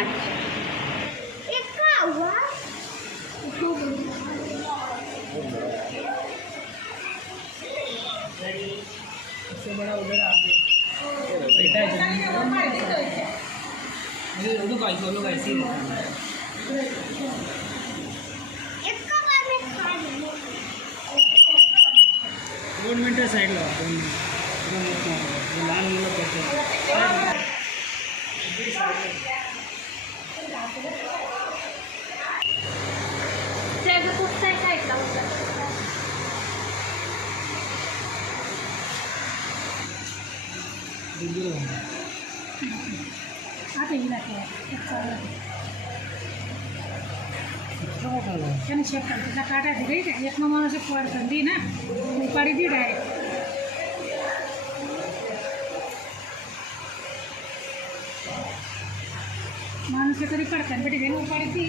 मच। सबसे बड़ा उधर आगे बेटा है लोग ऐसे ही दोन मिनटं साईड लावा 2 मिनिट लहान मुलं करतात కానీ చెప్పండి ఇట్లా కాటాది ఎట్లా మనసు పడుతుంది నా పడిది డైరెక్ట్ మనసు ఇక్కడ కనబడి పడిది